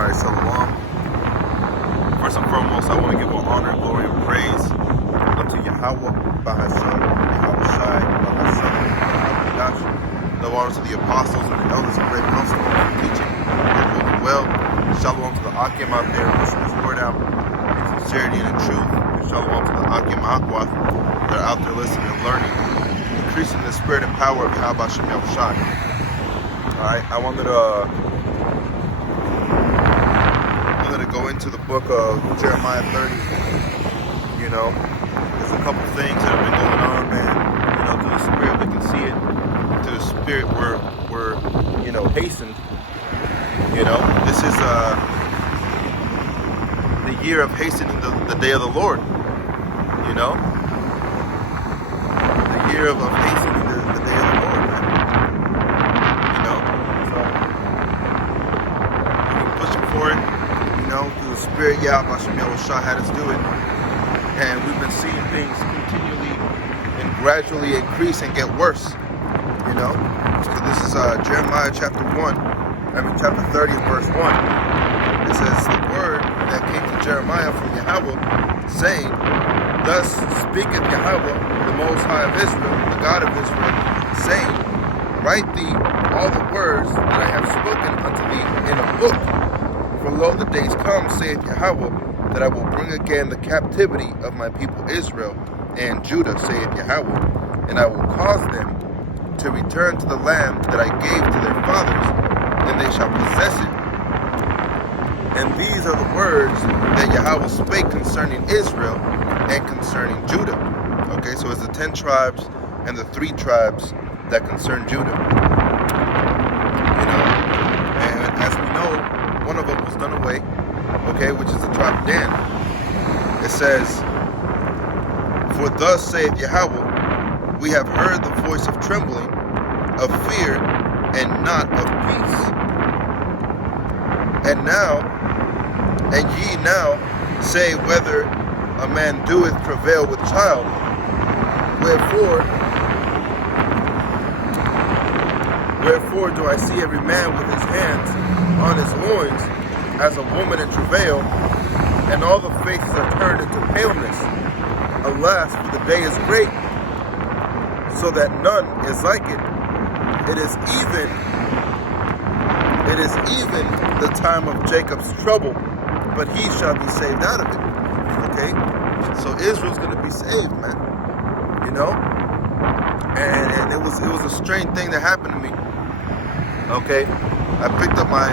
Alright, Shalom. First and foremost, I want to give all honor, glory, and praise unto Yahweh, Bahashem, Yahweh Shai, Bahashem, Yahweh. No honor to the apostles and the elders of great council for teaching and holding well. Shalom to the Akim out there pushing his word out in sincerity and in truth. And shalom to the Akim Akwath that are out there listening and learning, increasing the spirit and power of Yahweh Hashem Yahweh Shai. Alright, I wanted to go into the book of Jeremiah 30. You know, there's a couple things that have been going on, man. You know, through the spirit we can see it. Through the spirit we're you know, hastened. You know, this is the year of hastening the day of the Lord. You know, the year of hastening the day of the Lord, man. You know, so we're pushing for it. Through the Spirit, Yahweh Hashem Yahweh Shai had us do it. And we've been seeing things continually and gradually increase and get worse. You know? So this is Jeremiah chapter 30 and verse 1. It says, the word that came to Jeremiah from Yahweh, saying, thus speaketh Yahweh, the Most High of Israel, the God of Israel, saying, write thee all the words that I have spoken unto thee in a book. For lo, the days come, saith Yahweh, that I will bring again the captivity of my people Israel and Judah, saith Yahweh, and I will cause them to return to the land that I gave to their fathers, and they shall possess it. And these are the words that Yahweh spake concerning Israel and concerning Judah. Okay, so it's the 10 tribes and the 3 tribes that concern Judah. You know, and as we know, one of them was done away, okay, which is the tribe of Dan. It says, for thus saith Yahweh, we have heard the voice of trembling, of fear, and not of peace. And ye now say whether a man doeth travail with child. Wherefore do I see every man with his hands on his loins as a woman in travail, and all the faces are turned into paleness. Alas, for the day is great, so that none is like it. It is even the time of Jacob's trouble, but he shall be saved out of it. Okay? So Israel's going to be saved, man. You know? And it was a strange thing that happened to me. Okay? I picked up my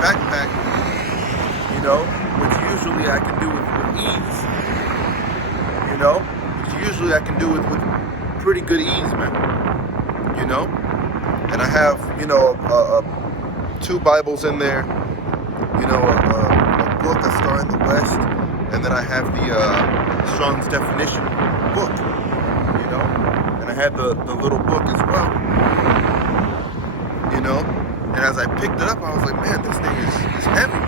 backpack, you know, which usually I can do with ease. You know? Which usually I can do with pretty good ease, man. You know? And I have, you know, 2 Bibles in there, you know, a book, A Star in the West, and then I have the Strong's Definition book, you know, and I had the little book as well, you know, and as I picked it up, I was like, man, this thing is heavy,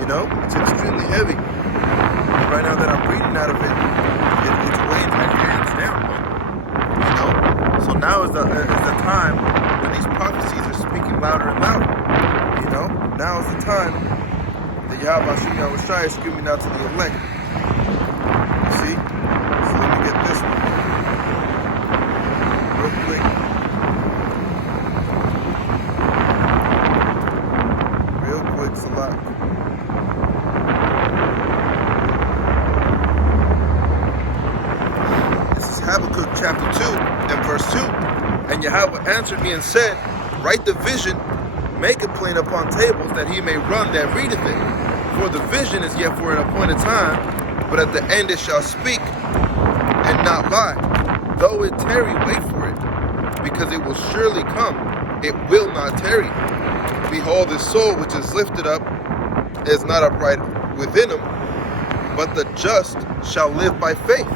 you know, it's extremely heavy. And right now that I'm reading out of it, it's weighing my hands down, you know, so now is the time when these prophecies are speaking louder and louder. You know, now is the time that Yahweh Hashem Yahweh Shai is screaming out to the elect. You see? So let me get this one. Real quick. Salat. This is Habakkuk chapter 2 and verse 2. And Yahweh answered me and said, write the vision, make it plain upon tables, that he may run that readeth it. For the vision is yet for an appointed time, but at the end it shall speak and not lie. Though it tarry, wait for it, because it will surely come. It will not tarry. Behold, his soul which is lifted up is not upright within him, but the just shall live by faith.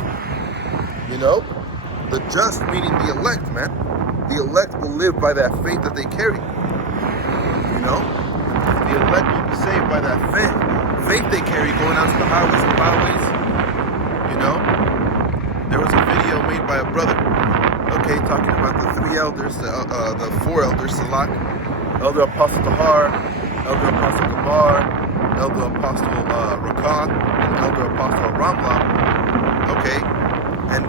You know? The just meaning the elect, man. The elect will live by that faith that they carry. You know? The elect will be saved by that faith they carry going out to the highways and byways. You know? There was a video made by a brother, okay, talking about the 3 elders, the 4 elders, Salak, Elder Apostle Tahar, Elder Apostle Gabar, Elder Apostle Rakah and Elder Apostle Ramla, okay, and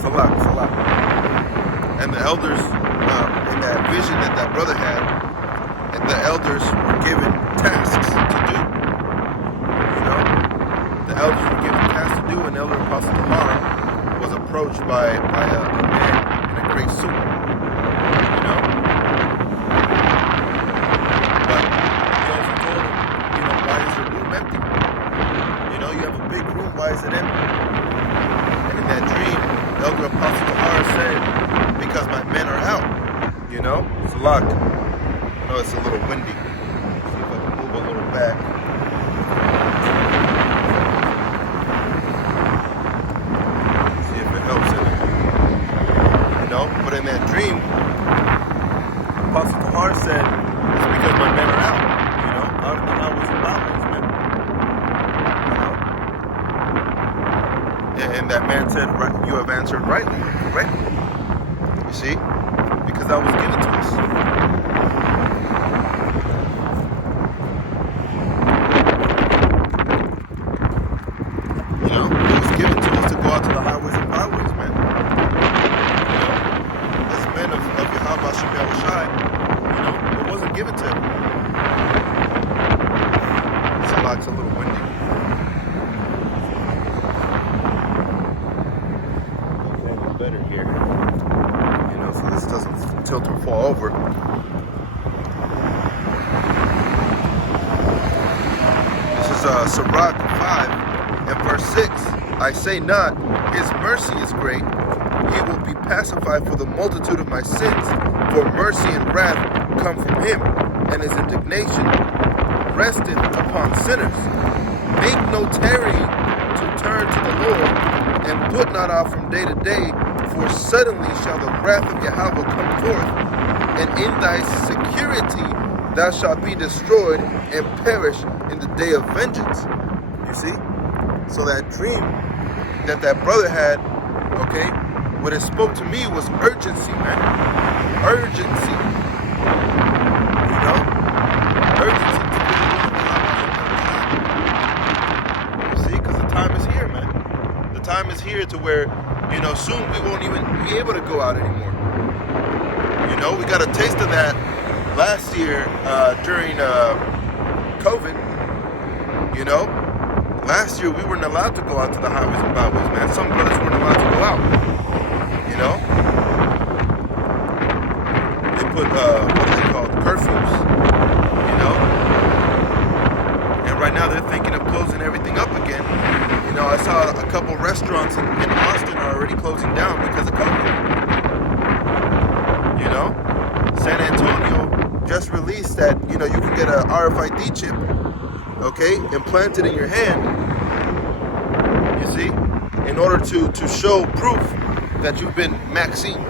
Salak, and the elders in that vision that that brother had, and the elders were given tasks to do. You know, the elders were given tasks to do, and Elder Apostle Tahar was approached by a man in a gray suit. You know, but he also told him, you know, why is the room empty? You know, you have a big room, why is it empty? And in that dream, Elder Apostle Tahar said, because my men are out. You know, Salak. I know it's a little windy. See if I can move a little back. See if it helps in it. You know, but in that dream, Apostle Tahar said, it's because my men are out. You know, out in the highways and byways, man. You know? And that man said, you have answered rightly, correctly. You see? Because that was given to us. You know, it was given to us to go out to the highways and byways, man. You know, as men of Yahweh Hashem Yahushai, you know, it wasn't given to him. It's a little windy. Okay, better here. You know, so this doesn't tilt or fall over. This is Sirach 5 and verse 6. I say not, his mercy is great. He will be pacified for the multitude of my sins. For mercy and wrath come from him, and his indignation resteth upon sinners. Make no tarrying to turn to the Lord, and put not out from day to day, for suddenly shall the wrath of Yahweh come forth, and in thy security thou shalt be destroyed and perish in the day of vengeance. You see? So that dream that that brother had, okay, what it spoke to me was urgency, man. Urgency. You know? Urgency. You see? Because the time is here, man. The time is here to where, you know, soon we won't even be able to go out anymore. You know, we got a taste of that last year during COVID. You know, last year we weren't allowed to go out to the highways and byways, man. Some brothers weren't allowed to go out. You know, they put what they call curfews. You know, and right now they're thinking of closing everything up again. You know, I saw a couple restaurants in Austin are already closing down because of COVID. You know, San Antonio just released that, you know, you can get a RFID chip, okay, implanted in your hand, you see, in order to show proof that you've been vaccinated.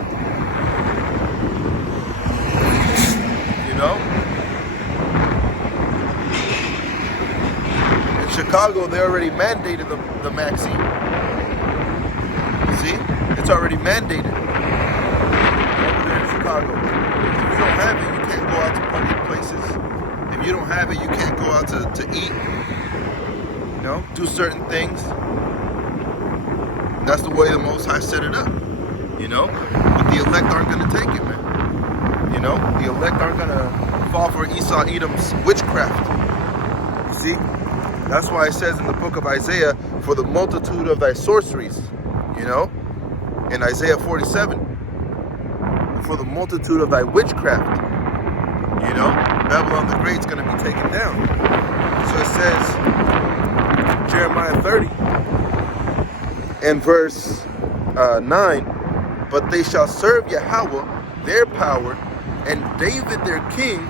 You know? In Chicago, they already mandated the vaccine. You see? It's already mandated. Over there in Chicago. If you don't have it, you can't go out to public places. If you don't have it, you can't go out to eat. You know? Do certain things. That's the way the Most High set it up. You know? But the elect aren't going to take it, man. You know? The elect aren't going to fall for Esau Edom's witchcraft. You see? That's why it says in the book of Isaiah, for the multitude of thy sorceries. You know? In Isaiah 47, for the multitude of thy witchcraft. You know? Babylon the Great's going to be taken down. So it says, Jeremiah 30 and verse 9, but they shall serve Yahweh their power, and David their king,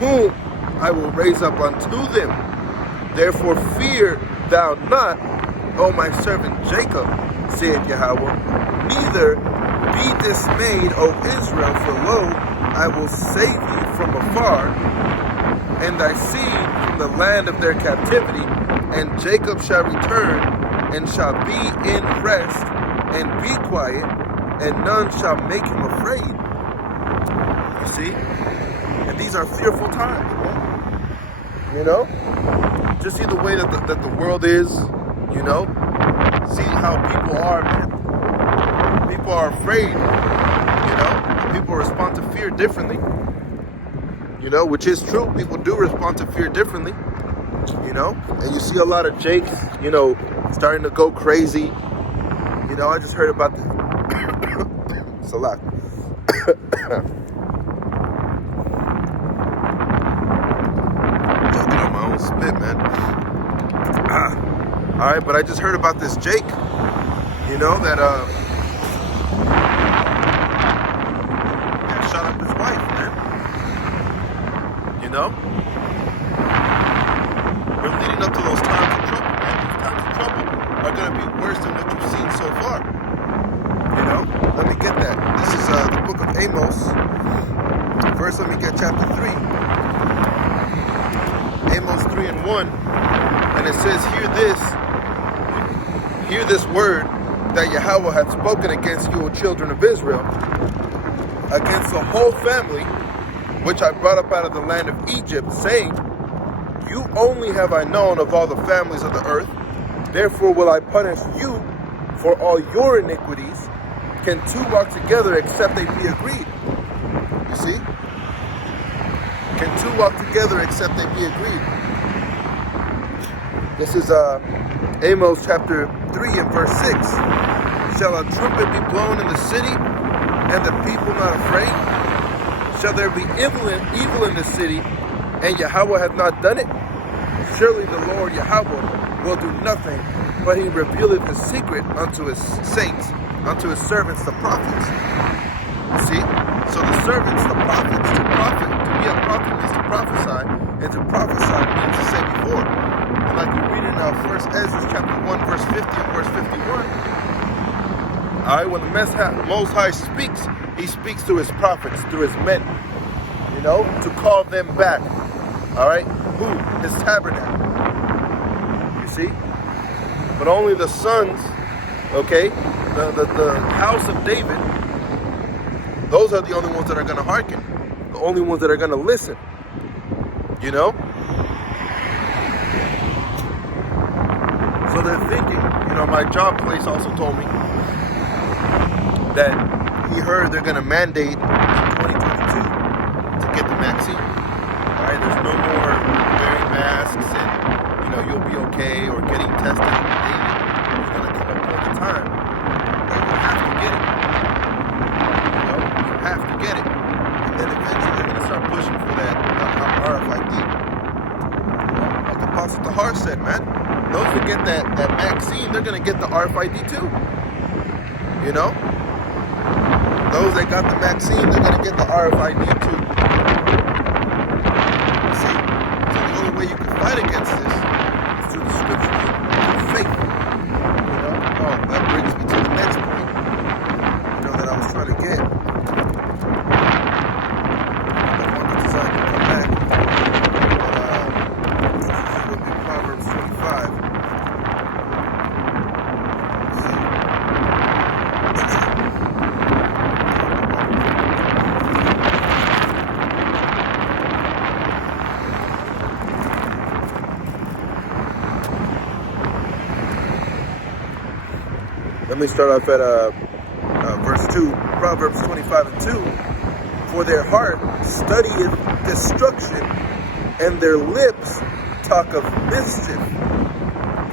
whom I will raise up unto them. Therefore fear thou not, O my servant Jacob, saith Yahweh, neither be dismayed, O Israel, for lo, I will save thee from afar, and thy seed from the land of their captivity, and Jacob shall return, and shall be in rest, and be quiet, and none shall make him afraid. You see? And these are fearful times, man. You know? Just see the way that the world is, you know? See how people are, man. People are afraid, you know? People respond to fear differently. You know, which is true. People do respond to fear differently, you know? And you see a lot of Jakes, you know, starting to go crazy. You know, I just heard about this. It's a lot. Joking on my own spit, man. All right, but I just heard about this Jake, you know, that shot up his wife, man. You know? We're leading up to those times of trouble, man. These times of trouble are going to be worse than what you've seen so far. You know? Let me get that. This is the book of Amos. First, let me get chapter 3. Amos 3 and 1. And it says, Hear this word that Yahweh had spoken against you, O children of Israel, against the whole family, which I brought up out of the land of Egypt, saying, You only have I known of all the families of the earth, therefore will I punish you for all your iniquities. Can two walk together except they be agreed? You see? Can two walk together except they be agreed? This is Amos chapter 3 and verse 6. Shall a trumpet be blown in the city, and the people not afraid? Shall there be evil in the city, and Yahweh hath not done it? Surely the Lord Yahweh will do nothing, but he revealeth his secret unto his saints, unto his servants the prophets. See? So the servants, the prophets, to be a prophet means to prophesy, and to prophesy means to say before. And like we read in 1 Ezra chapter 1, verse 50 and verse 51. Alright, when the Most High speaks, he speaks to his prophets, to his men, you know, to call them back. Alright? Who? His tabernacle. You see? But only the sons, okay, the house of David, those are the only ones that are going to hearken. The only ones that are going to listen. You know? So they're thinking, you know, my job place also told me that he heard they're going to mandate in 2022 to get the vaccine. Alright, there's no more wearing masks and, you know, you'll be okay, or getting tested daily. It's going to come up all the time. But you have to get it. You know, you have to get it. And then eventually they're going to start pushing for that RFID. Like Apostle Tahar said, man, those who get that vaccine, they're going to get the RFID too. You know? Those that got the vaccine, they're going to get the RFID too. See? So the only way you can fight against this is through the scriptures, through faith. You know? Oh, that brings me to the next point, you know, that I was trying to get. The one that decided to come back. It would be Proverbs 25. Let me start off at verse 2, Proverbs 25 and 2. For their heart studieth destruction, and their lips talk of mischief.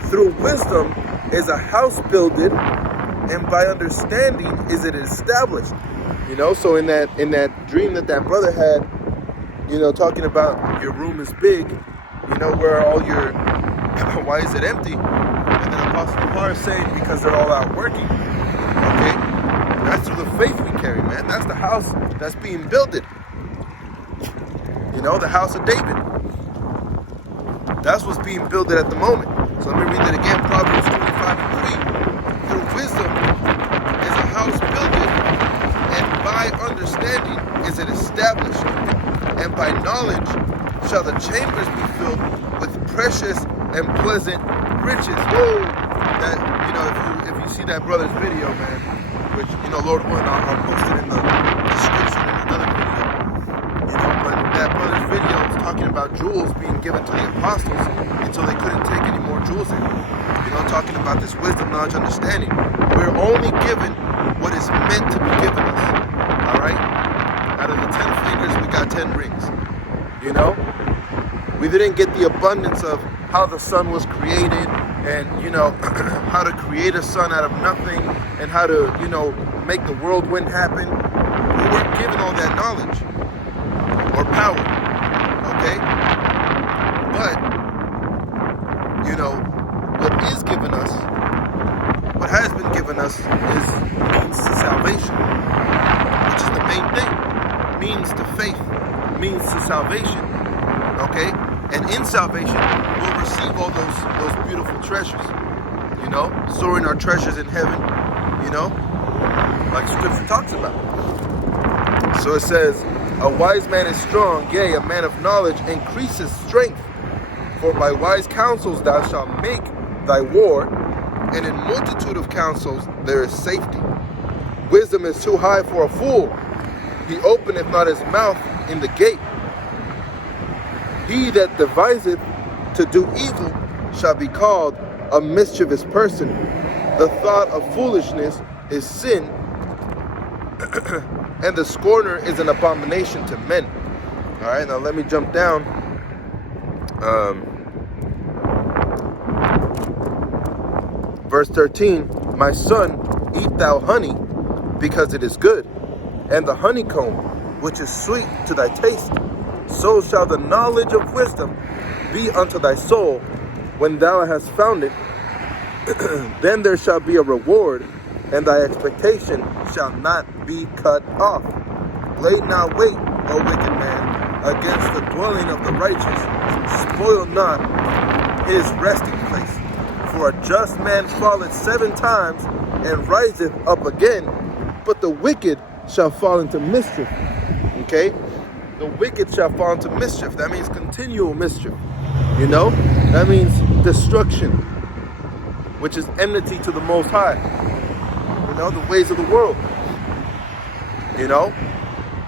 Through wisdom is a house builded, and by understanding is it established. You know, so in that dream that brother had, you know, talking about your room is big, you know, where are all your, why is it empty? And then Apostle Tahar is saying, because they're all out working. Okay? That's through the faith we carry, man. That's the house that's being builded. You know, the house of David. That's what's being builded at the moment. So let me read that again. Proverbs 25 and 3. Through wisdom is a house builded, and by understanding is it established. And by knowledge shall the chambers be filled with precious and pleasant riches. Woo! That, you know, if you see that brother's video, man, which, you know, Lord willing, I'll post it in the description in another video. about jewels being given to the apostles until they couldn't take any more jewels in. Talking about this wisdom, knowledge, understanding. We're only given what is meant to be given us. All right? Out of the 10 fingers, we got 10 rings. We didn't get the abundance of how the sun was created and, how to create a sun out of nothing and how to, make the whirlwind happen. We weren't given all that knowledge or power. Okay? But, what is given us, what has been given us is means to salvation, which is the main thing. Means to faith, means to salvation. Okay? And in salvation, we'll receive all those beautiful treasures. Storing our treasures in heaven, like Scripture talks about. So it says, a wise man is strong, yea, a man of knowledge increases strength. For by wise counsels thou shalt make thy war, and in multitude of counsels there is safety. Wisdom is too high for a fool. He openeth not his mouth in the gate. He that deviseth to do evil shall be called a mischievous person. The thought of foolishness is sin, and the scorner is an abomination to men. All right, now let me jump down. Verse 13, my son, eat thou honey, because it is good, and the honeycomb, which is sweet to thy taste. So shall the knowledge of wisdom be unto thy soul. When thou hast found it, then there shall be a reward, and thy expectation shall not be cut off. Lay not wait, O wicked man, against the dwelling of the righteous. Spoil not his resting place. For a just man falleth 7 times, and riseth up again, but the wicked shall fall into mischief. Okay? The wicked shall fall into mischief. That means continual mischief. That means destruction, which is enmity to the Most High. The ways of the world.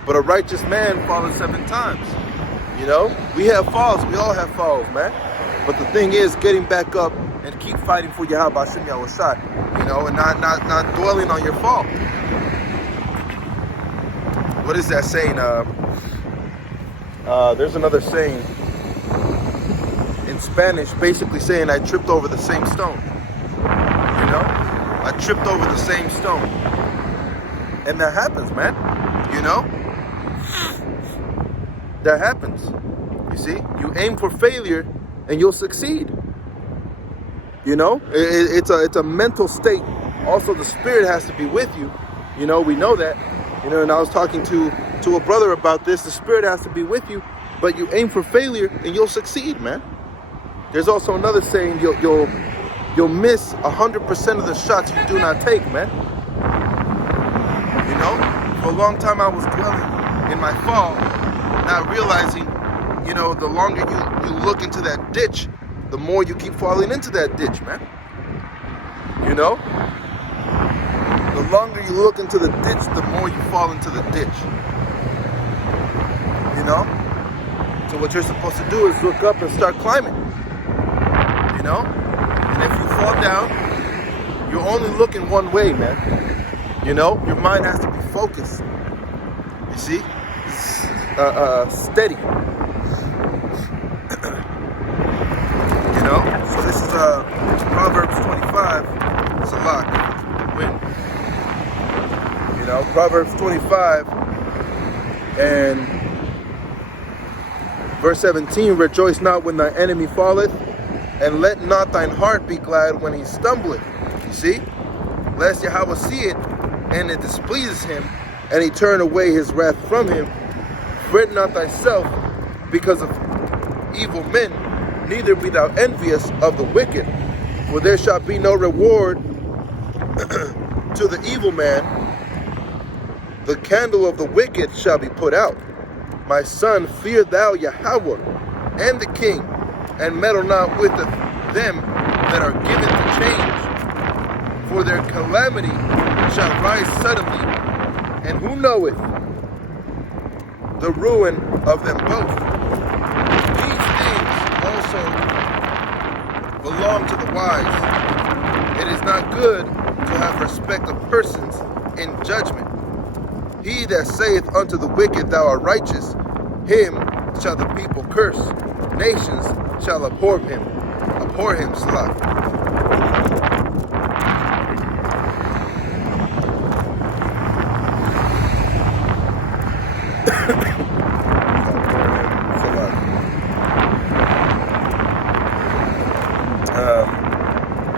But a righteous man falleth 7 times. We have falls. We all have falls, man. But the thing is, getting back up and keep fighting for Yahweh Hashem Yahushai, and not dwelling on your fall. What is that saying? There's another saying in Spanish, basically saying I tripped over the same stone. I tripped over the same stone. And that happens, man. That happens. You see, you aim for failure and you'll succeed. It's a mental state. Also, the spirit has to be with you. We know that. And I was talking to a brother about this. The spirit has to be with you, but you aim for failure and you'll succeed, man. There's also another saying, you'll miss 100% of the shots you do not take, man. For a long time I was dwelling in my fall, not realizing, the longer you look into that ditch, the more you keep falling into that ditch, man. The longer you look into the ditch, the more you fall into the ditch. So what you're supposed to do is look up and start climbing. And if you fall down, you're only looking one way, man. Your mind has to be focused. You see? Steady. So this is Proverbs 25. It's a lot. Win. Proverbs 25 and verse 17, rejoice not when thy enemy falleth, and let not thine heart be glad when he stumbleth. You see? Lest Yahweh see it, and it displeases him, and he turn away his wrath from him. Fret not thyself because of evil men, neither be thou envious of the wicked, for there shall be no reward to the evil man. The candle of the wicked shall be put out. My son, fear thou Yahweh and the king, and meddle not with them that are given to change, for their calamity shall rise suddenly, and who knoweth the ruin of them both? He also belong to the wise. It is not good to have respect of persons in judgment. He that saith unto the wicked, Thou art righteous, him shall the people curse. Nations shall abhor him. Salah.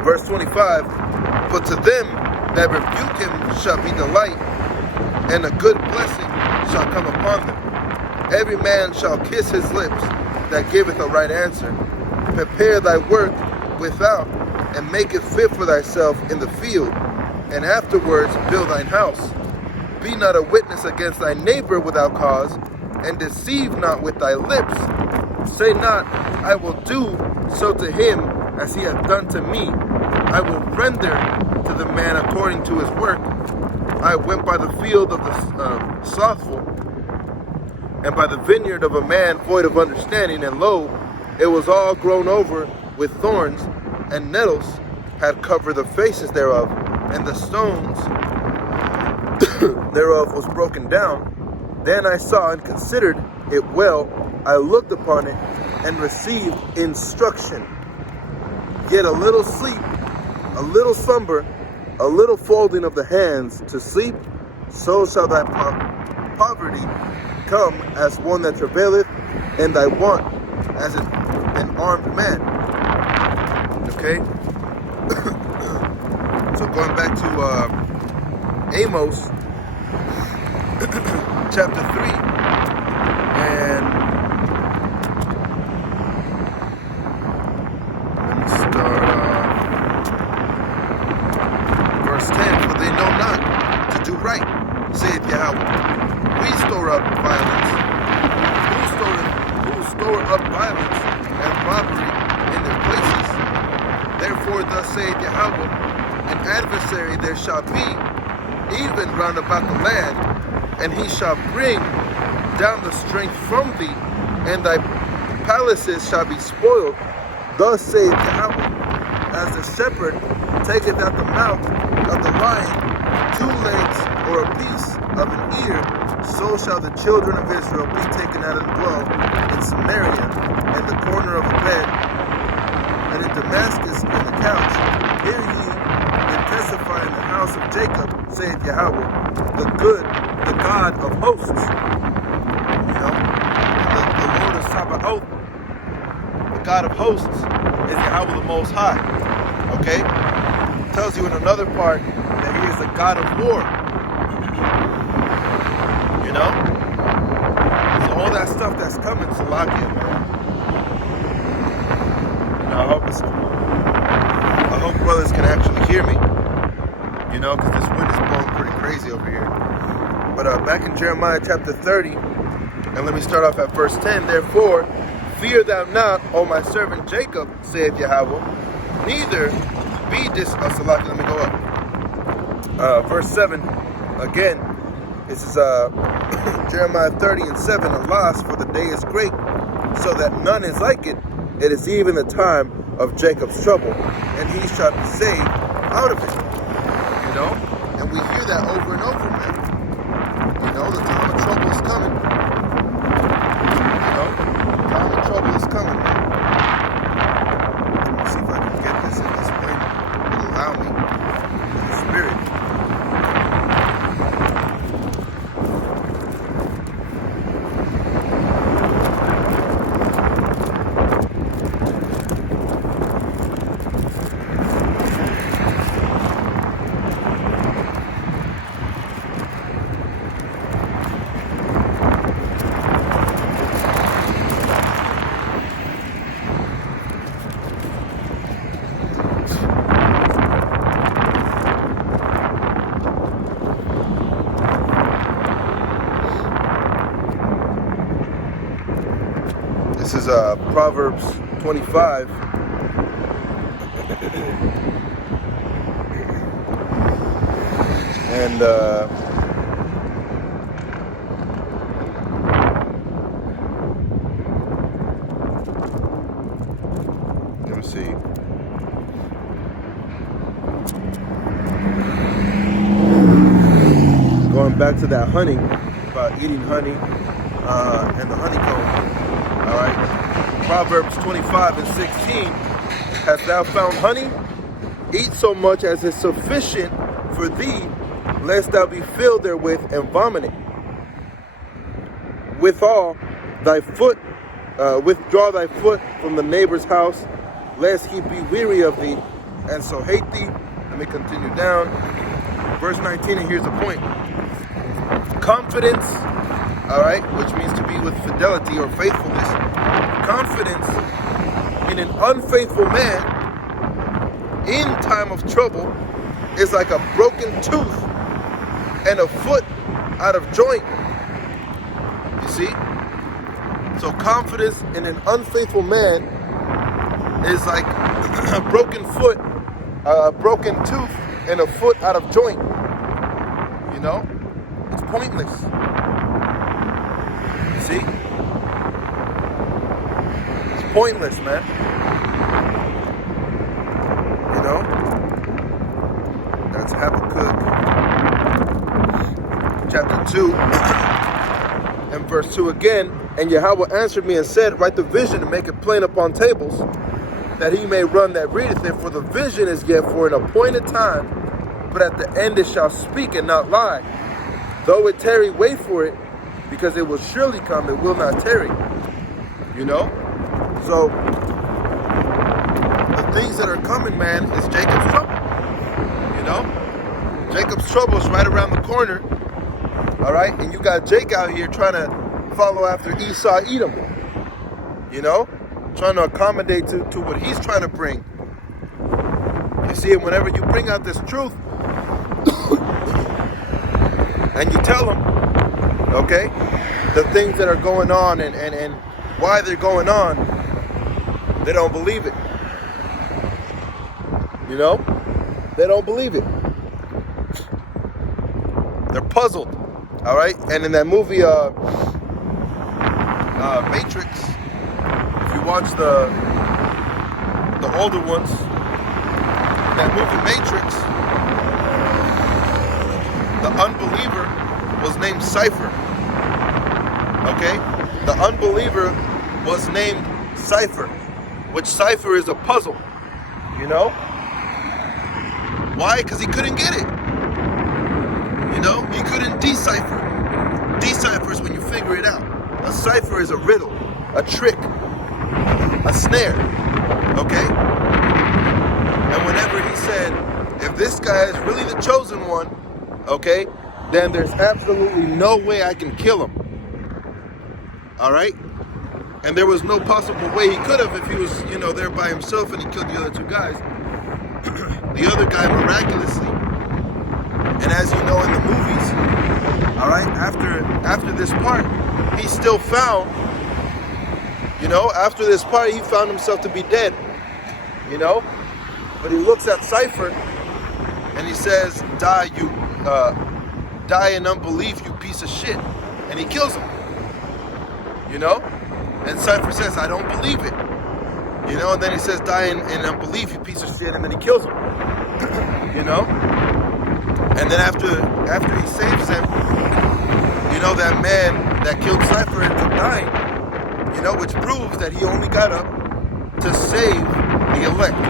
Verse 25, but to them that rebuke him shall be delight, and a good blessing shall come upon them. Every man shall kiss his lips that giveth a right answer. Prepare thy work without, and make it fit for thyself in the field, and afterwards build thine house. Be not a witness against thy neighbor without cause, and deceive not with thy lips. Say not, I will do so to him as he hath done to me. I will render to the man according to his work. I went by the field of the slothful, and by the vineyard of a man void of understanding, and lo, it was all grown over with thorns, and nettles had covered the faces thereof, and the stones thereof was broken down. Then I saw and considered it well. I looked upon it, and received instruction. Yet a little sleep, a little slumber, a little folding of the hands to sleep, so shall thy poverty come as one that travaileth, and thy want as an armed man. Okay? So going back to Amos, chapter 3, and let me start verse 10. For they know not to do right, saith Yahweh. We store up violence. Who store up violence and robbery in their places? Therefore thus saith Yahweh, an adversary there shall be, even round about the land, and he shall bring down the strength from thee, and thy palaces shall be spoiled. Thus saith Yahweh, as the shepherd taketh out the mouth of the lion 2 legs or a piece of an ear, so shall the children of Israel be taken out and dwell in Samaria, and the corner of a bed, and in Damascus in the couch. Hear ye and testify in the house of Jacob, saith Yahweh, the God of hosts. You know, the Lord of Sabaoth, the God of hosts, is Yahweh the Most High. Okay? It tells you in another part that he is the God of war. You know? So all that stuff that's coming to lock in, man. You know, I hope brothers can actually hear me. You know, because this wind is blowing pretty crazy over here. But back in Jeremiah chapter 30, and let me start off at verse 10. Therefore, fear thou not, O my servant Jacob, saith Yahweh, neither be let me go up. Verse 7, again, this is Jeremiah 30 and 7, alas, for the day is great, so that none is like it. It is even the time of Jacob's trouble, and he shall be saved out of it. You know? And we hear that over and over, man. You know, the time of trouble is coming. You know? The time of trouble is coming, man. Let me see if I can get this in this wind. It'll allow me. In the spirit. This is Proverbs 25. And back to that honey, about eating honey and the honeycomb. All right. Proverbs 25:16. Hast thou found honey? Eat so much as is sufficient for thee, lest thou be filled therewith and vomited. Withdraw thy foot from the neighbor's house, lest he be weary of thee, and so hate thee. Let me continue down. Verse 19, and here's the point. Confidence, all right, which means to be with fidelity or faithfulness. Confidence in an unfaithful man in time of trouble is like a broken tooth and a foot out of joint. You see? So confidence in an unfaithful man is like a broken foot, a broken tooth, and a foot out of joint. You know? It's pointless. You see? It's pointless, man. You know? That's Habakkuk chapter 2 and verse 2 again. And Yahweh answered me and said, write the vision and make it plain upon tables, that he may run that readeth it. For the vision is yet for an appointed time, but at the end it shall speak and not lie. Though it tarry, wait for it, because it will surely come, it will not tarry. You know? So, the things that are coming, man, is Jacob's trouble. You know? Jacob's trouble is right around the corner. All right? And you got Jake out here trying to follow after Esau, Edom. You know? Trying to accommodate to what he's trying to bring. You see, and whenever you bring out this truth, and you tell them, okay, the things that are going on and why they're going on, they don't believe it. You know? They don't believe it. They're puzzled. All right? And in that movie, Matrix, if you watch the older ones, in that movie Matrix, the unbeliever was named Cypher. Okay? The unbeliever was named Cypher, which Cypher is a puzzle. You know? Why? Because he couldn't get it. You know? He couldn't decipher. Decipher is when you figure it out. A cipher is a riddle, a trick, a snare. Okay? And whenever he said, if this guy is really the chosen one, okay, then there's absolutely no way I can kill him. All right? And there was no possible way he could have if he was, you know, there by himself and he killed the other two guys. The other guy miraculously, and as you know in the movies, all right, after this part, he still found, you know, after this part, he found himself to be dead, you know, but he looks at Cypher and he says, die in unbelief, you piece of shit, and he kills him, you know, and Cypher says, I don't believe it, you know, and then he says, die in unbelief, you piece of shit, and then he kills him, you know, and then after he saves him, you know, that man that killed Cypher ends up dying, you know, which proves that he only got up to save the elect.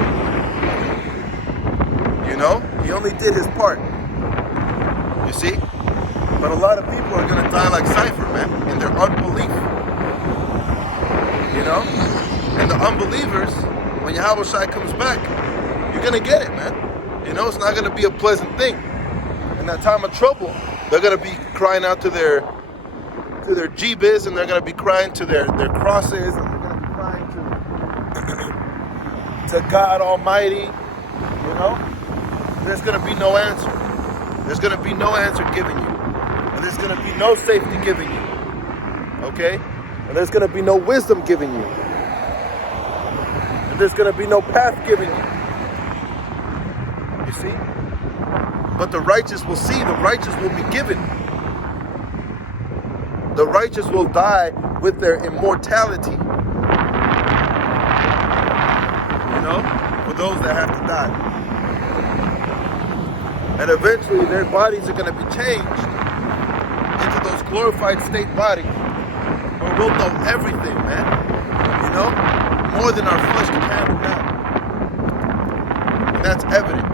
You know, he only did his part. You see? But a lot of people are going to die like Cypher, man, in their unbelief. You know? And the unbelievers, when Yahweh Shai comes back, you're going to get it, man. You know, it's not going to be a pleasant thing. In that time of trouble, they're going to be crying out to their Jebus, and they're going to be crying to their crosses, and they're going to be crying to God Almighty. You know? There's going to be no answer. There's going to be no answer given you. And there's going to be no safety given you. Okay? And there's going to be no wisdom given you. And there's going to be no path given you. You see? But the righteous will see, the righteous will be given. The righteous will die with their immortality. You know? For those that have to die. And eventually their bodies are going to be changed glorified state body where we'll know everything, man. You know? More than our flesh can handle now. And that's evident.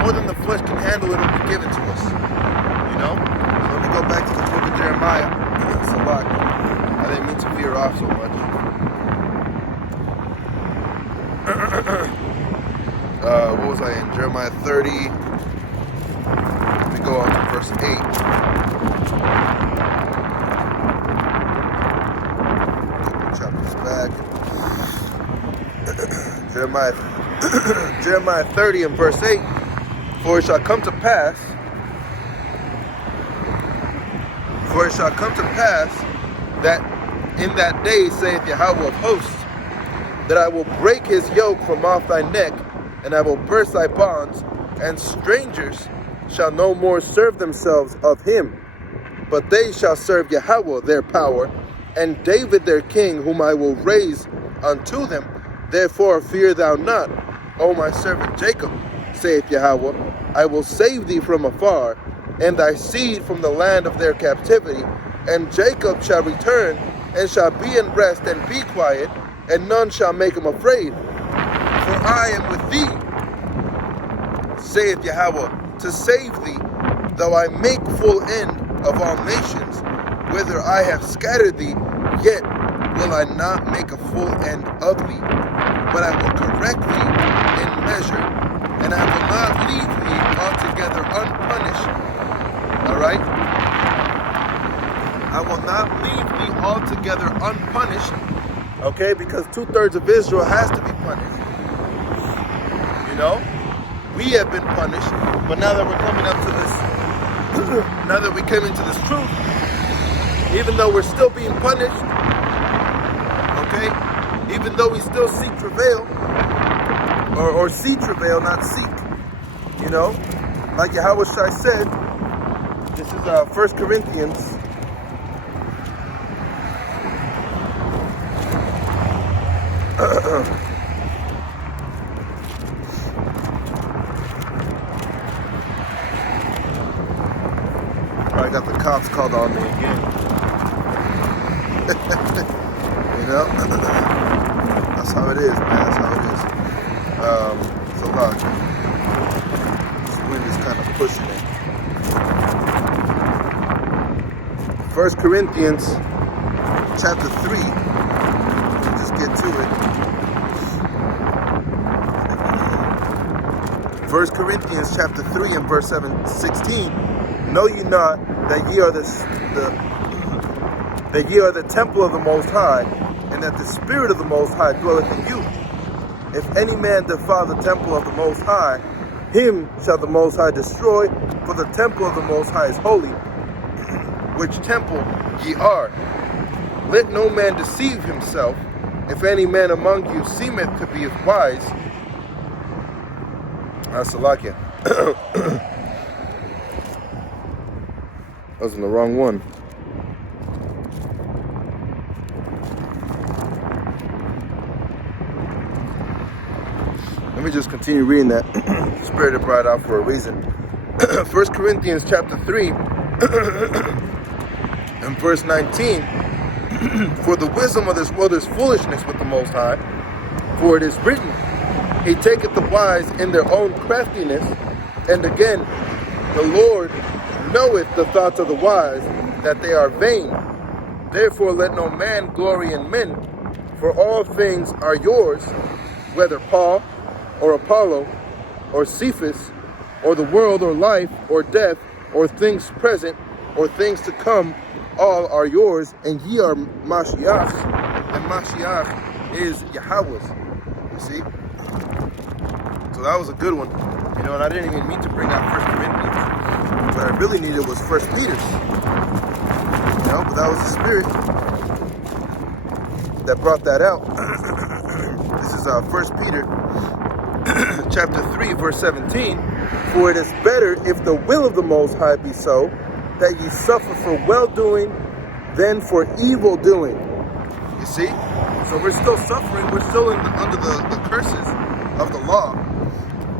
More than the flesh can handle, it will be given to us. You know? So let me go back to the book of Jeremiah. It's a lot. I didn't mean to veer off so much. What was I in? Jeremiah 30. Let me go on to verse 8. Chapters back. Jeremiah 30 and verse 8. For it shall come to pass that in that day, saith Yahweh of hosts, that I will break his yoke from off thy neck, and I will burst thy bonds, and strangers shall no more serve themselves of him, but they shall serve Yahweh their power, and David their king, whom I will raise unto them. Therefore fear thou not, O my servant Jacob, saith Yahweh. I will save thee from afar, and thy seed from the land of their captivity, and Jacob shall return, and shall be in rest, and be quiet, and none shall make him afraid. For I am with thee, saith Yahweh, to save thee, though I make full end of all nations. Whither I have scattered thee, yet will I not make a full end of thee. But I will correct thee in measure, and I will not leave thee altogether unpunished. Alright? I will not leave thee altogether unpunished. Okay, because 2/3 of Israel has to be punished. You know? We have been punished, but now that we're coming up to this, now that we came into this truth, even though we're still being punished, okay, even though we still seek travail, or see travail, not seek, you know, like Yahweh Shai said, this is 1 Corinthians. I got the cops called on me again. You know? That's how it is, man. That's how it is. It's a lot. This wind is kind of pushing it. 1 Corinthians chapter 3. Let's just get to it. 1 Corinthians chapter 3 and verse 16. Know ye not that ye are the temple of the Most High, and that the Spirit of the Most High dwelleth in you? If any man defile the temple of the Most High, him shall the Most High destroy, for the temple of the Most High is holy, which temple ye are. Let no man deceive himself. If any man among you seemeth to be wise, Salakia. I was in the wrong one. Let me just continue reading that. Spirit of brought out for a reason. 1 Corinthians chapter 3 and verse 19. For the wisdom of this world is foolishness with the Most High. For it is written, He taketh the wise in their own craftiness. And again, the Lord knoweth the thoughts of the wise, that they are vain. Therefore let no man glory in men, for all things are yours, whether Paul or Apollo or Cephas or the world or life or death or things present or things to come, all are yours, and ye are Mashiach's, and Mashiach is Yahweh's. You see? So that was a good one. You know, and I didn't even mean to bring out 1 Corinthians. What I really needed was 1 Peter's. You know, but that was the Spirit that brought that out. This is 1 Peter chapter 3, verse 17. For it is better, if the will of the Most High be so, that ye suffer for well-doing than for evil-doing. You see? So we're still suffering. We're still under the curses of the law.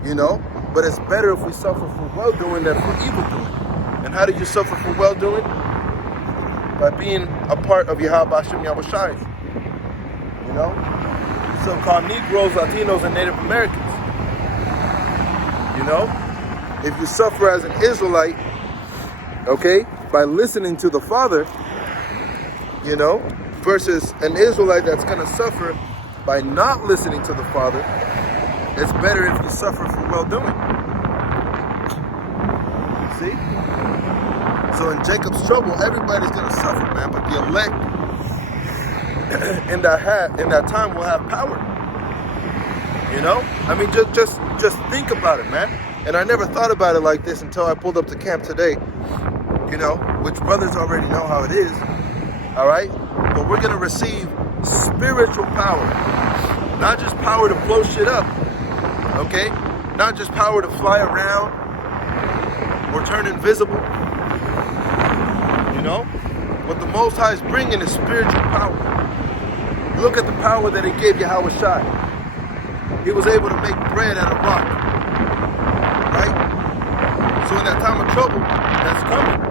You know? But it's better if we suffer for well-doing than for evil-doing. And how do you suffer for well-doing? by being a part of Yahweh Hashem Yahushai. You know? So-called Negroes, Latinos, and Native Americans. You know? If you suffer as an Israelite, okay, by listening to the Father, you know, versus an Israelite that's going to suffer by not listening to the Father, it's better if you suffer for well-doing. See? So in Jacob's trouble, everybody's going to suffer, man, but the elect in that time will have power. You know? I mean, just think about it, man. And I never thought about it like this until I pulled up to camp today. You know, which brothers already know how it is. All right? But we're going to receive spiritual power. Not just power to blow shit up. Okay? Not just power to fly around or turn invisible. You know? What the Most High is bringing is spiritual power. Look at the power that He gave Yahushua. He was able to make bread out of rock. Right? So in that time of trouble that's coming,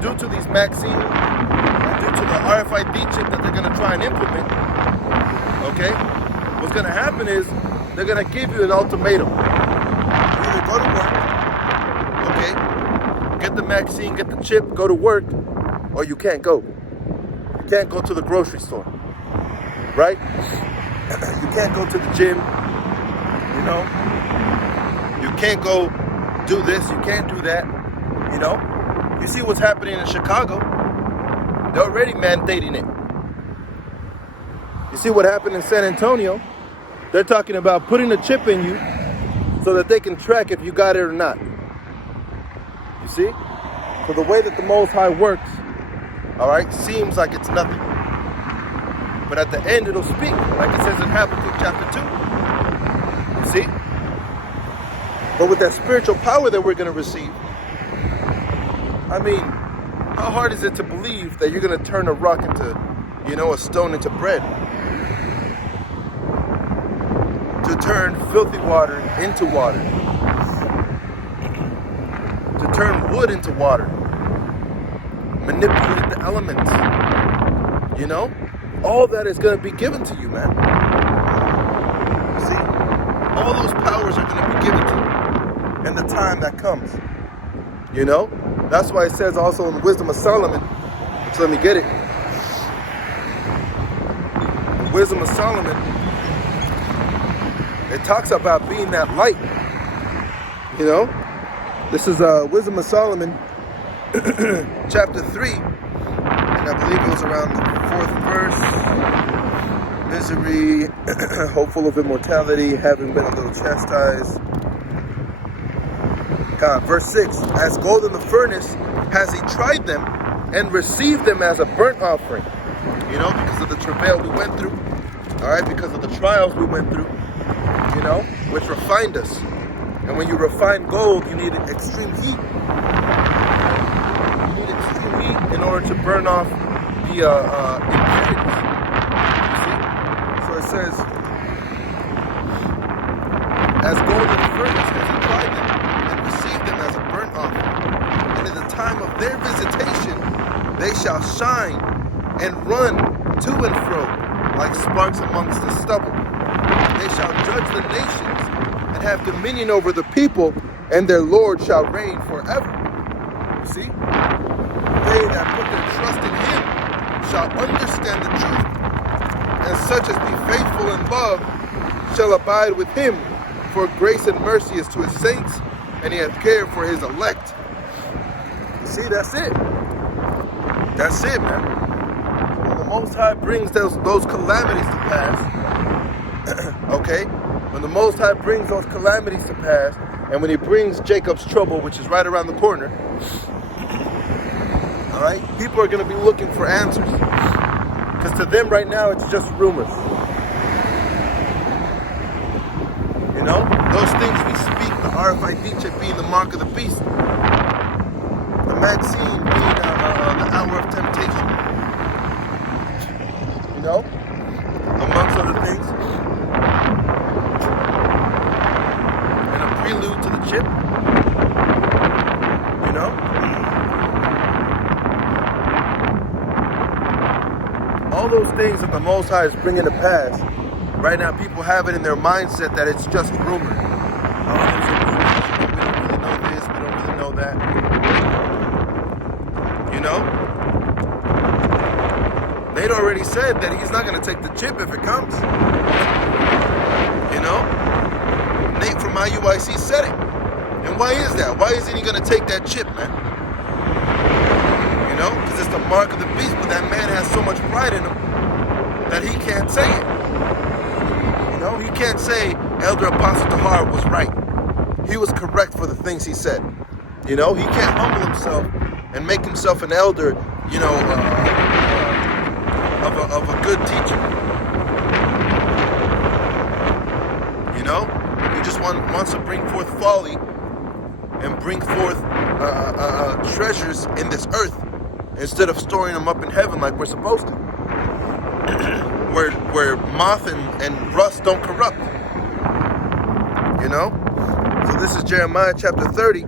due to these Maxine, due to the RFID chip that they're going to try and implement, okay, what's going to happen is they're going to give you an ultimatum. You either go to work, okay, get the Maxine, get the chip, go to work, or you can't go. You can't go to the grocery store, right? You can't go to the gym, you know? You can't go do this, you can't do that, you know? You see what's happening in Chicago? They're already mandating it. You see what happened in San Antonio? They're talking about putting a chip in you so that they can track if you got it or not. You see? So the way that the Most High works, all right, seems like it's nothing. But at the end, it'll speak, like it says in Habakkuk chapter 2. You see? But with that spiritual power that we're going to receive, I mean, how hard is it to believe that you're going to turn a rock into, you know, a stone into bread? To turn filthy water into water. To turn wood into water. Manipulate the elements. You know? All that is going to be given to you, man. See? All those powers are going to be given to you in the time that comes. You know? That's why it says also in the Wisdom of Solomon. So let me get it. The Wisdom of Solomon, it talks about being that light. You know? This is Wisdom of Solomon, chapter 3. And I believe it was around the 4th verse. Misery, hopeful of immortality, having been a little chastised. Verse 6, as gold in the furnace has He tried them and received them as a burnt offering. You know, because of the travail we went through. All right, because of the trials we went through. You know, which refined us. And when you refine gold, you need extreme heat. You need extreme heat in order to burn off the impurities. You see? So it says, as gold in the furnace has He tried them and received them as a burnt offering. And in the time of their visitation, they shall shine and run to and fro like sparks amongst the stubble. They shall judge the nations and have dominion over the people, and their Lord shall reign forever. You see? They that put their trust in Him shall understand the truth, and such as be faithful in love shall abide with Him. For grace and mercy is to His saints, and He hath cared for His elect. You see, that's it. That's it, man. When the Most High brings those calamities to pass, okay? When the Most High brings those calamities to pass, and when He brings Jacob's trouble, which is right around the corner, all right? People are going to be looking for answers. Because to them right now, it's just rumors. You know? Those things we speak, the RFID chip being the mark of the beast. The Maxine being the hour of temptation. You know? Amongst other things. And a prelude to the chip. You know? those things that the Most High is bringing to pass, right now people have it in their mindset that it's just rumor. Oh, there's a rumor. We don't really know this, we don't really know that. You know? Nate already said that he's not going to take the chip if it comes. You know? Nate from IUIC said it. And why is that? Why isn't he going to take that chip, man? You know? Because it's the mark of the beast, but that man has so much pride in him that he can't say it. You know? He can't say Elder Apostle Tahar was right. He was correct for the things he said. You know? He can't humble himself and make himself an elder, you know, of a good teacher. You know? He just wants to bring forth folly and bring forth treasures in this earth instead of storing them up in heaven like we're supposed to. where moth and rust don't corrupt. You know? So this is Jeremiah chapter 30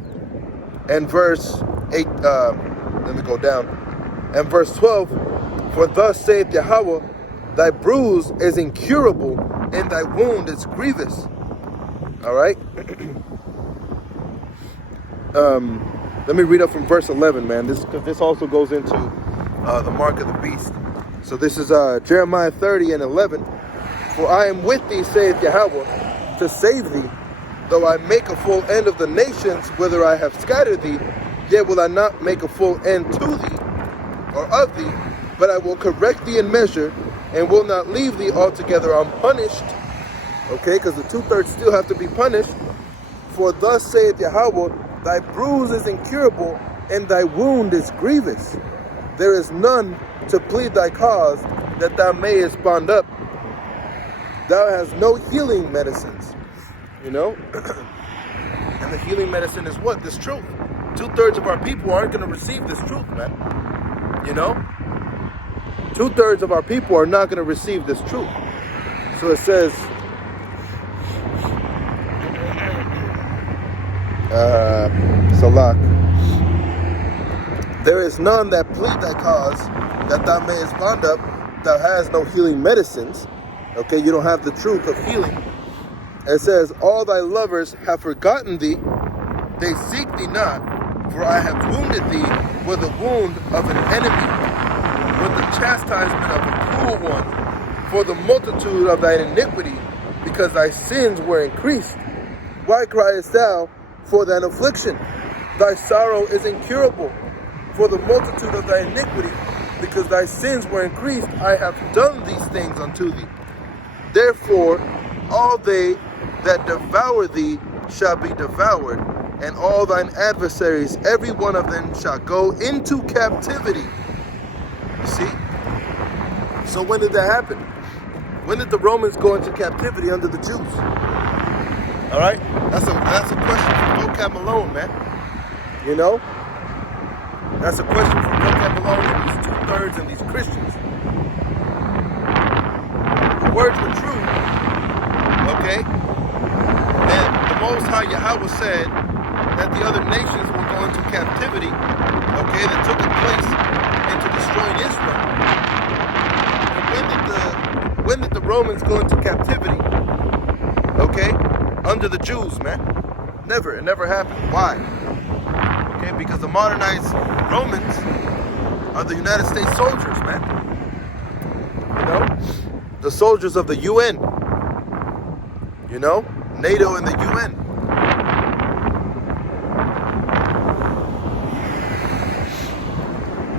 and verse 8. Let me go down. And verse 12. For thus saith Yahweh, thy bruise is incurable, and thy wound is grievous. All right? Let me read up from verse 11, man. This also goes into the mark of the beast. So this is Jeremiah 30 and 11. For I am with thee, saith Yahweh, to save thee. Though I make a full end of the nations, whither I have scattered thee, yet will I not make a full end to thee, or of thee, but I will correct thee in measure, and will not leave thee altogether unpunished. Okay, because the 2/3 still have to be punished. For thus saith Yahweh, thy bruise is incurable, and thy wound is grievous. There is none to plead thy cause, that thou mayest bond up. Thou hast no healing medicines. You know? And the healing medicine is what? This truth. 2/3 of our people aren't going to receive this truth, man. You know? 2/3 of our people are not going to receive this truth. So it says, Salak, there is none that plead thy cause, that thou mayest bond up. Thou hast no healing medicines. Okay, you don't have the truth of healing. It says, all thy lovers have forgotten thee. They seek thee not, for I have wounded thee with the wound of an enemy, with the chastisement of a cruel one, for the multitude of thine iniquity, because thy sins were increased. Why criest thou for thine affliction? Thy sorrow is incurable, for the multitude of thy iniquity, because thy sins were increased. I have done these things unto thee. Therefore, all they that devour thee shall be devoured, and all thine adversaries, every one of them, shall go into captivity. You see? So when did that happen? When did the Romans go into captivity under the Jews? All right? That's a question from vocab Malone, man. You know? That's a question from vocab Malone and these 2/3 and these Christians. The words were true, okay? And the Most High Yahweh said that the other nations will go into captivity, okay, that took place into destroying Israel. And when did the Romans go into captivity? Okay? Under the Jews, man. Never. It never happened. Why? Okay, because the modernized Romans are the United States soldiers, man. You know? The soldiers of the UN. You know? NATO and the UN.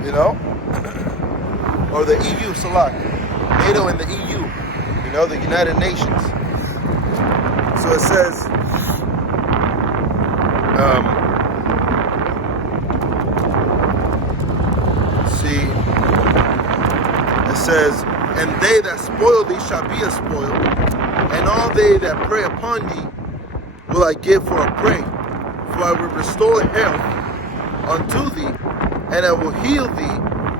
You know? Or the EU, Salah. NATO and the EU. You know, the United Nations. So it says, it says, and they that spoil thee shall be a spoil, and all they that prey upon thee will I give for a prey. For I will restore health unto thee, and I will heal thee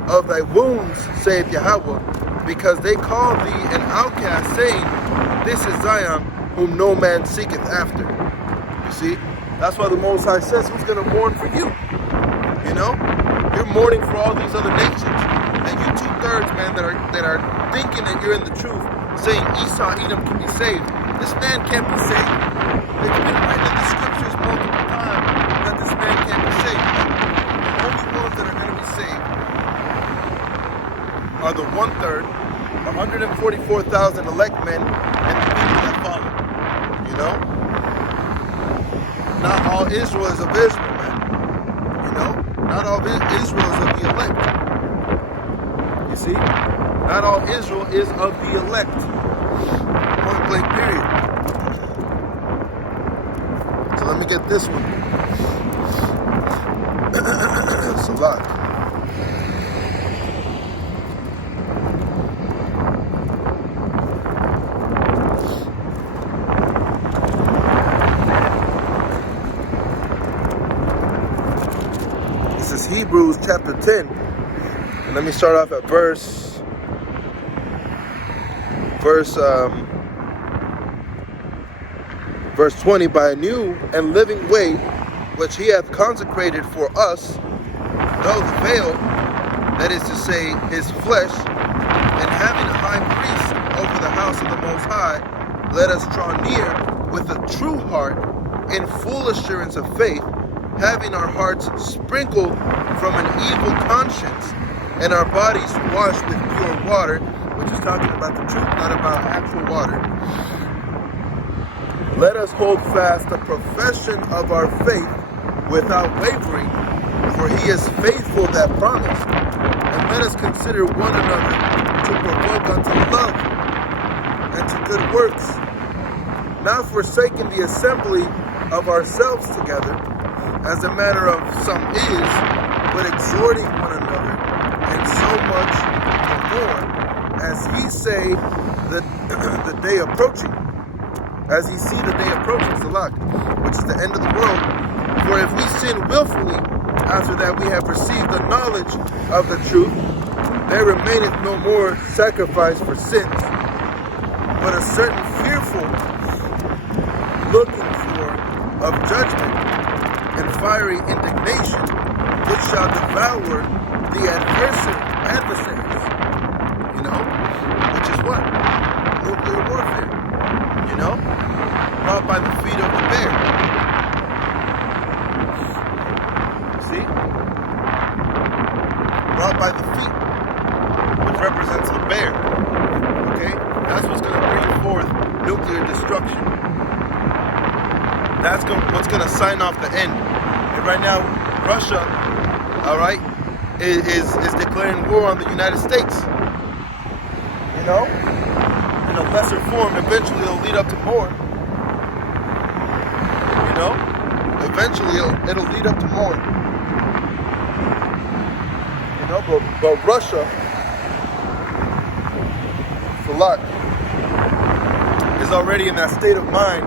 of thy wounds, saith Yahweh, because they call thee an outcast, saying, this is Zion, whom no man seeketh after. You see? That's why the Most High says, who's going to mourn for you? You know? You're mourning for all these other nations. And you 2/3, man, that are thinking that you're in the truth, saying Esau, Edom can be saved. This man can't be saved. It's been written in the scriptures multiple times that this man can't be saved. The only ones that are going to be saved are the 1/3, 144,000 elect men, and the people that follow. You know? Not all Israel is of Israel, man. You know? Not all Israel is of the elect. You see? Not all Israel is of the elect. Point blank period. So let me get this one. It's a lot. This is Hebrews chapter 10. And let me start off at verse 20. By a new and living way, which he hath consecrated for us, though the veil, that is to say, his flesh, and having a high priest over the house of the Most High, let us draw near with a true heart, in full assurance of faith, having our hearts sprinkled from an evil conscience, and our bodies washed with pure water, which is talking about the truth, not about actual water. Let us hold fast the profession of our faith without wavering, for he is faithful that promised. And let us consider one another to provoke unto love and to good works, not forsaking the assembly of ourselves together, as the manner of some is, but exhorting one another, and so much the more, as ye say, the day approaching. As ye see the day approaching, Salak, which is the end of the world. For if we sin willfully, after that we have received the knowledge of the truth, there remaineth no more sacrifice for sins, but a certain fearful looking for of judgment and fiery indignation, which shall devour the adversaries. You know, which is what? Nuclear warfare. You know, brought by the feet of the bear. See? Brought by the feet, which represents the bear. Okay? That's what's going to bring forth nuclear destruction. That's what's going to sign off the end. And right now, Russia, all right, is declaring war on the United States. You know? In a lesser form, eventually it'll lead up to more. You know? Eventually it'll lead up to more. You know, but Russia, Falak, is already in that state of mind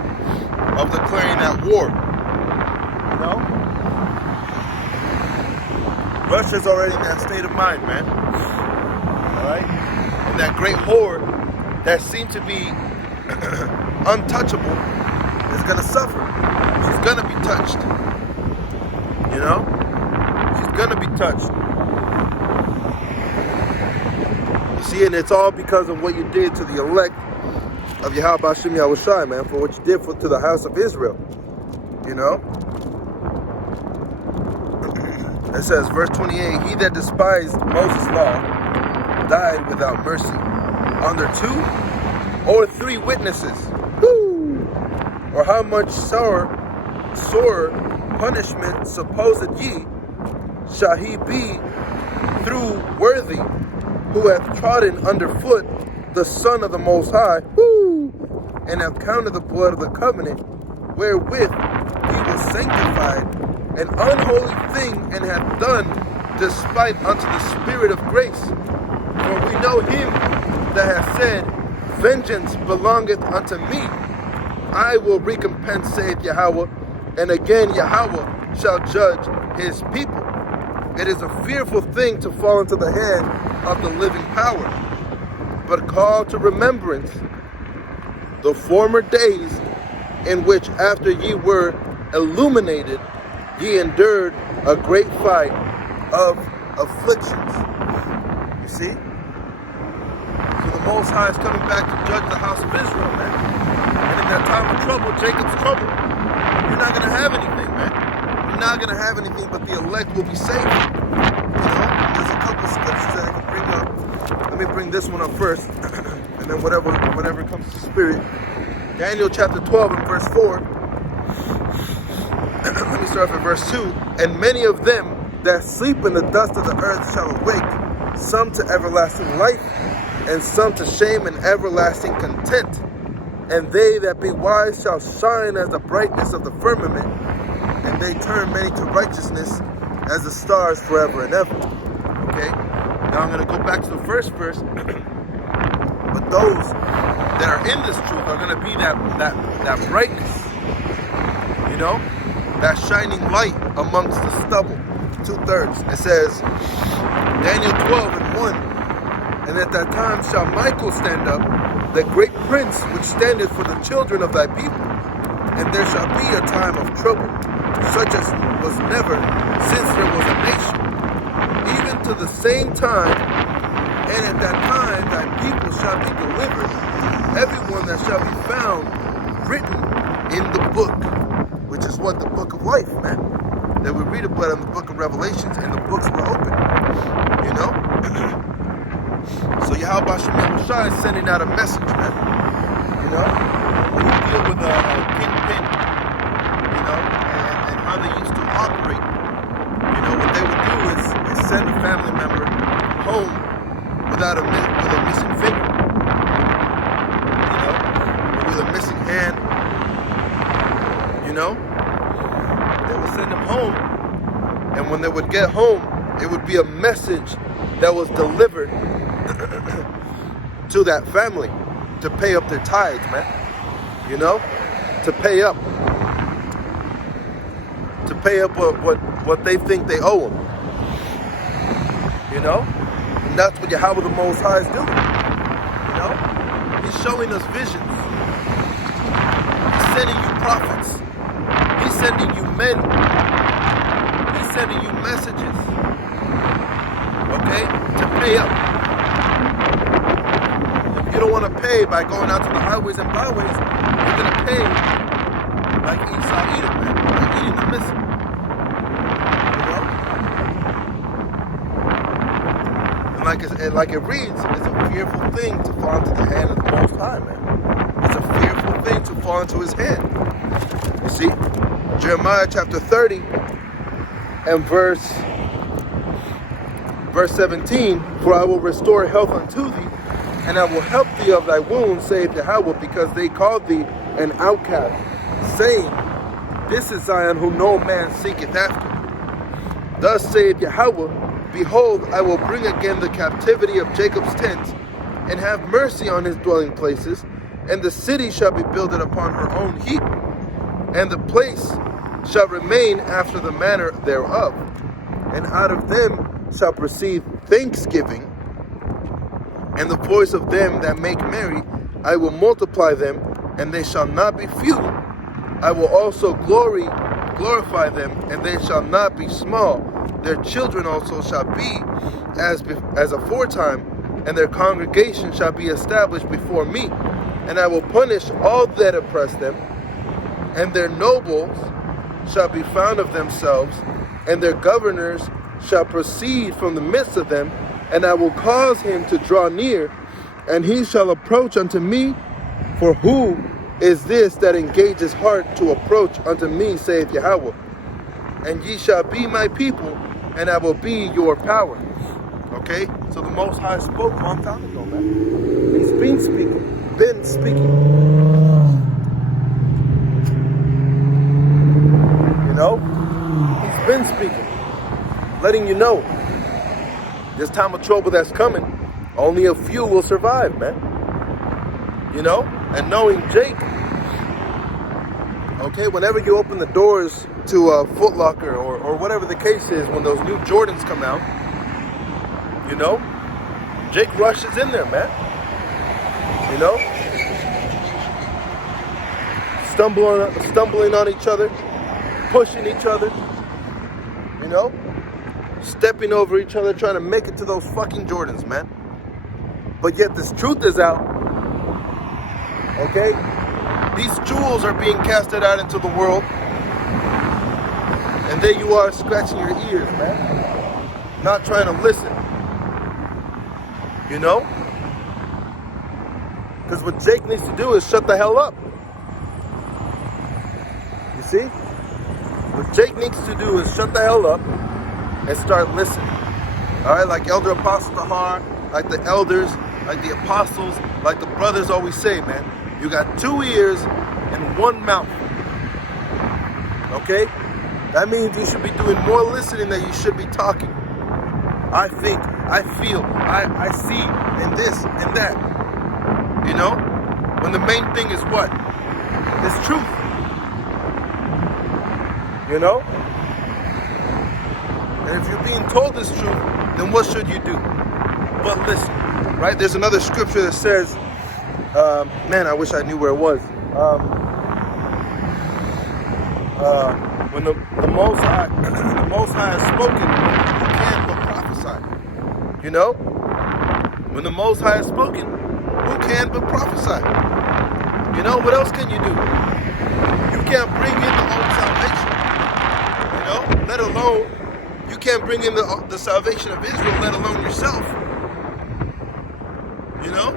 of declaring that war. You know? Russia's already in that state of mind, man. Alright? And that great horde that seemed to be untouchable is going to suffer. She's going to be touched. You know? She's going to be touched. You see, and it's all because of what you did to the elect of Yahweh Hashem Yahushai, man, for what you did to the house of Israel. You know? It says, verse 28, he that despised Moses' law died without mercy under 2 or 3 witnesses. Woo! Or how much sore punishment supposed ye shall he be through worthy, who hath trodden underfoot the Son of the Most High, woo, and hath counted the blood of the covenant, wherewith he was sanctified, an unholy thing, and hath done despite unto the Spirit of grace. For we know him that hath said, vengeance belongeth unto me, I will recompense, saith Yahweh, and again Yahweh shall judge his people. It is a fearful thing to fall into the hand of the living power, but call to remembrance the former days in which after ye were illuminated, ye endured a great fight of afflictions. You See? So the Most High is coming back to judge the house of Israel, man. And in that time of trouble, Jacob's trouble, you're not going to have anything, man. You're not going to have anything, but the elect will be saved. You know? There's a couple scriptures that I can bring up. Let me bring this one up first, and then whatever comes to spirit. Daniel chapter 12 and verse 4. Let me start off at verse 2. And many of them that sleep in the dust of the earth shall awake, some to everlasting life, and some to shame and everlasting content. And they that be wise shall shine as the brightness of the firmament, and they turn many to righteousness as the stars forever and ever. Okay? Now I'm going to go back to the first verse. But those that are in this truth are going to be that brightness. You know? That shining light amongst the stubble. 2/3. It says, Daniel 12 and 1. And at that time shall Michael stand up, the great prince which standeth for the children of thy people. And there shall be a time of trouble, such as was never since there was a nation, even to the same time. And at that time thy people shall be delivered, everyone that shall be found written in the book, which is what? The book of life, man. That we read about in the book of Revelations, and the books were open. You know? So Yahweh Shem Shai is sending out a message, man. You know? When you deal with a kingpin, you know, and how they used to operate, you know, what they would do is send a family member home with a missing finger, you know, with a missing hand, you know. They would send them home, and when they would get home, it would be a message that was delivered to that family to pay up their tithes, man. You know, to pay up what they think they owe them. You know, and that's what Yahweh the Most High is doing. You know, He's showing us visions. He's sending you prophets. He's sending you men. He's sending you messages. Okay, to pay up. If you don't want to pay by going out to the highways and byways, you're gonna pay like Esau Edom, man, like eating the missile. And like it reads, it's a fearful thing to fall into the hand of the Most High, man. It's a fearful thing to fall into His hand. You see, Jeremiah chapter 30 and verse 17, for I will restore health unto thee, and I will help thee of thy wounds, saith Yahweh, because they called thee an outcast, saying, this is Zion who no man seeketh after. Thus saith Yahweh, behold, I will bring again the captivity of Jacob's tent, and have mercy on his dwelling places, and the city shall be builded upon her own heap, and the place shall remain after the manner thereof. And out of them shall proceed thanksgiving, and the voice of them that make merry. I will multiply them, and they shall not be few. I will also glorify them, and they shall not be small. Their children also shall be as aforetime, and their congregation shall be established before me. And I will punish all that oppress them, and their nobles shall be found of themselves, and their governors shall proceed from the midst of them. And I will cause him to draw near, and he shall approach unto me. For who is this that engages heart to approach unto me, saith Yahweh? And ye shall be my people, and I will be your power. Okay? So the Most High spoke a long time ago, man. He's been speaking. You know? He's been speaking. Letting you know. This time of trouble that's coming, only a few will survive, man. You know? And knowing Jake, okay, whenever you open the doors to a Foot Locker or whatever the case is, when those new Jordans come out, you know, Jake rushes in there, man. You know, stumbling on each other, pushing each other, you know, stepping over each other, trying to make it to those fucking Jordans, man. But yet this truth is out, okay? These jewels are being casted out into the world, and there you are scratching your ears, man. Not trying to listen, you know? Because what Jake needs to do is shut the hell up. You see? What Jake needs to do is shut the hell up and start listening. All right, like Elder Apostle Tahar, like the elders, like the apostles, like the brothers always say, man, you got 2 ears and 1 mouth. Okay? That means you should be doing more listening than you should be talking. I think, I feel, I see, and this and that. You know? When the main thing is what? It's truth. You know? And if you're being told this truth, then what should you do? But listen, right? There's another scripture that says, man, I wish I knew where it was. When the Most High, the Most High has spoken, who can but prophesy? You know? When the Most High has spoken, who can but prophesy? You know, what else can you do? You can't bring in the old salvation. You know? Let alone, you can't bring in the salvation of Israel, let alone yourself. You know?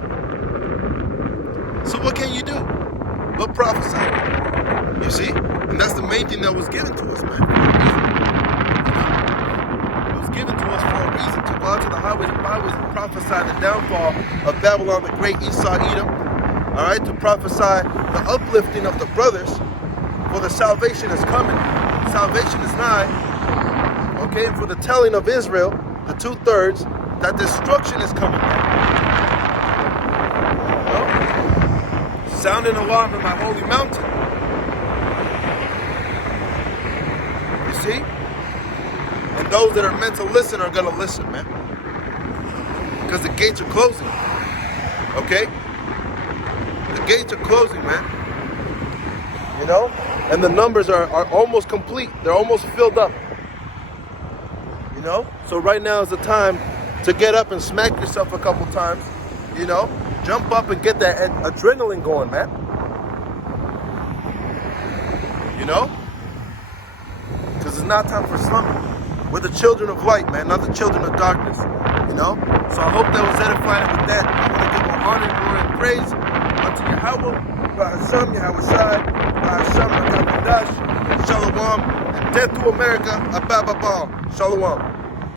So what can you do but prophesy? You see? And that's the main thing that was given to us, man. It was given to us for a reason, to go out to the highways and byways and prophesy the downfall of Babylon, the great Esau, Edom. All right? To prophesy the uplifting of the brothers, for the salvation is coming. Salvation is nigh. Okay? And for the telling of Israel, the 2/3, that destruction is coming. Sounding alarm in my holy mountain. You see? And those that are meant to listen are going to listen, man. Because the gates are closing. Okay? The gates are closing, man. You know? And the numbers are almost complete. They're almost filled up. You know? So right now is the time to get up and smack yourself a couple times. You know? Jump up and get that adrenaline going, man. You know? Because it's not time for slumber. We're the children of light, man, not the children of darkness. You know? So I hope that was edifying with that. I want to give honor, glory, and praise unto Yahweh, Ba'ashem, Yahweh Shai, Ba'ashem, Makabadash, Shalom, and death to America, Abababal. Shalom.